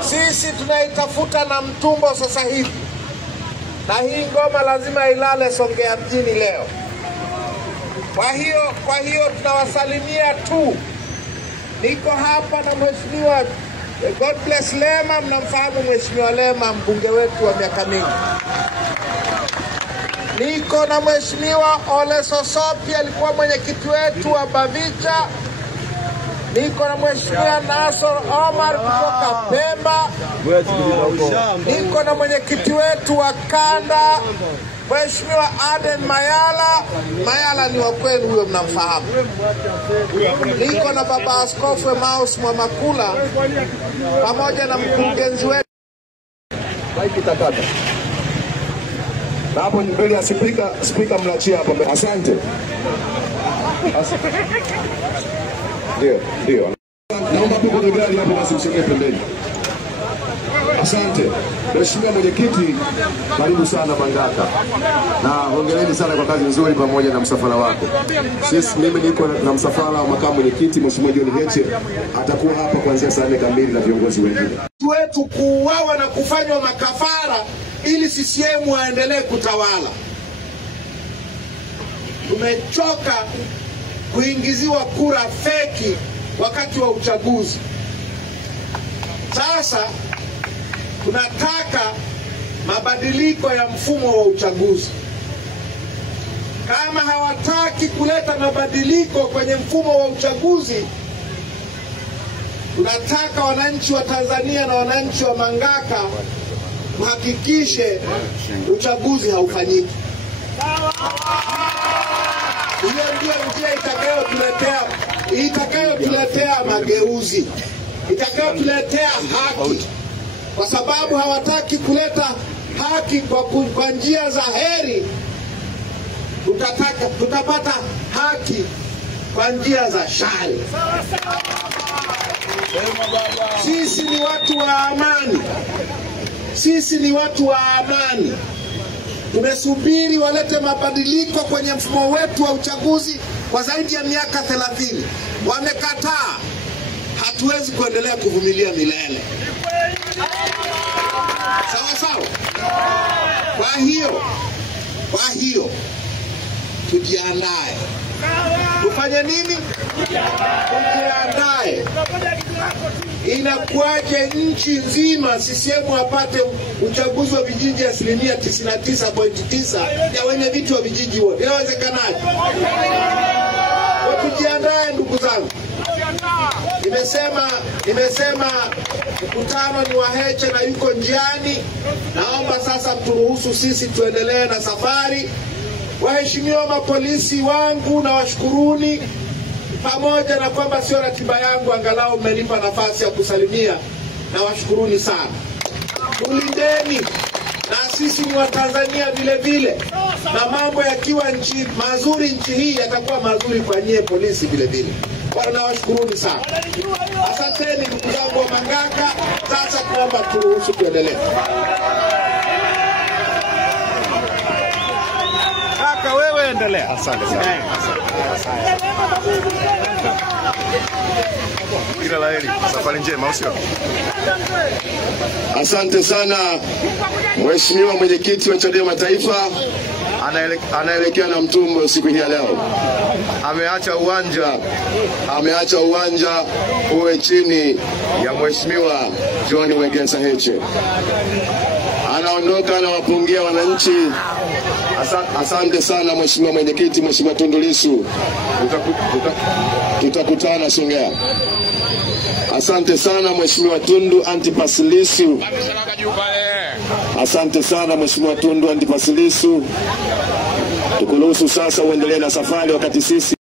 Sisi tunaitafuta na Mtumbo sasa hivi. Na hii ngoma lazima ilale Songea mjini leo. Kwa hiyo tunawasalimia tu. Niko hapa na Mheshimiwa God bless Lema, mnamfahamu Mheshimiwa Lema, mbunge wetu wa miaka mingi. Niko na Mheshimiwa Ole Sosopi, alikuwa mwenyekiti wetu wa Bavicha. Niko na Mheshimiwa Nasor Omar kutoka Pemba. Niko na mwenyekiti wetu wa kanda Mheshimiwa Aden Mayala. Mayala ni wa kwenu, huyo mnamfahamu. Niko na baba Askofu Emmaus Mwamakula pamoja na mkurugenzi wetu. Na hapo mbele ya speaker mlachia hapo. Asante. Ndio. Naomba hapo kwenye gari hapo basi msogee pembeni. Asante. Mheshimiwa Mwenyekiti, karibu sana Mangaka. Na hongereni sana kwa kazi nzuri pamoja na msafara wako. Mimi niko na msafara wa makamu mwenyekiti Mheshimiwa John Heche, atakuwa hapa kuanzia saa 4 kamili na viongozi wengine. Wetu kuuawa na kufanywa makafara ili CCM waendelee kutawala. Tumechoka kuingiziwa kura feki wakati wa uchaguzi. Sasa tunataka mabadiliko ya mfumo wa uchaguzi. Kama hawataki kuleta mabadiliko kwenye mfumo wa uchaguzi, tunataka wananchi wa Tanzania na wananchi wa Mangaka mhakikishe uchaguzi haufanyiki. Hiyo ndio njia itakayotuletea mageuzi, itakayotuletea haki. Kwa sababu hawataki kuleta haki kwa njia za heri, tutapata haki kwa njia za shari. Sisi ni watu wa amani. Sisi ni watu wa amani. Tumesubiri walete mabadiliko kwenye mfumo wetu wa uchaguzi kwa zaidi ya miaka 30. Wamekataa. Hatuwezi kuendelea kuvumilia milele. Sawa. Kwa hiyo tujiandae. Tufanye nini? Tujiandae. Inakuaje nchi nzima CCM wapate uchaguzi wa vijiji 99.9 ya wenye viti wa vijiji wote? Inawezekanaje? Tujiandae ndugu zangu. Nimesema mkutano ni wa Heche na yuko njiani. Naomba sasa mturuhusu sisi tuendelee na safari. Waheshimiwa mapolisi wangu na washukuruni, pamoja na kwamba sio ratiba yangu, angalau mmenipa nafasi ya kusalimia, na washukuruni sana. Tulindeni, na sisi ni Watanzania vile vile, na mambo yakiwa mazuri nchi hii yatakuwa mazuri kwa nyie polisi vile vile. Kwa nawashukuruni sana. Asanteni ndugu zangu wa Mangaka. Sasa tunaomba turuhusu tuendelee. Kaka wewe endelea. Asante sana. Kila la heri. Safari njema usio. Asante sana Mheshimiwa Mwenyekiti wa Chadema Taifa, anaelekea na Mtumbo siku hii ya leo. Ameacha uwanja uwe chini ya Mheshimiwa John Wegesa Heche. Anaondoka na wapungia wananchi. Asante sana Mheshimiwa Mwenyekiti, Mheshimiwa Tundu Lissu. Tutakutana Songea. Asante sana Mheshimiwa Tundu Antipas Lissu. Asante sana Mheshimiwa Tundu Antipas Lissu. Tukuruhusu sasa uendelee na safari wakati sisi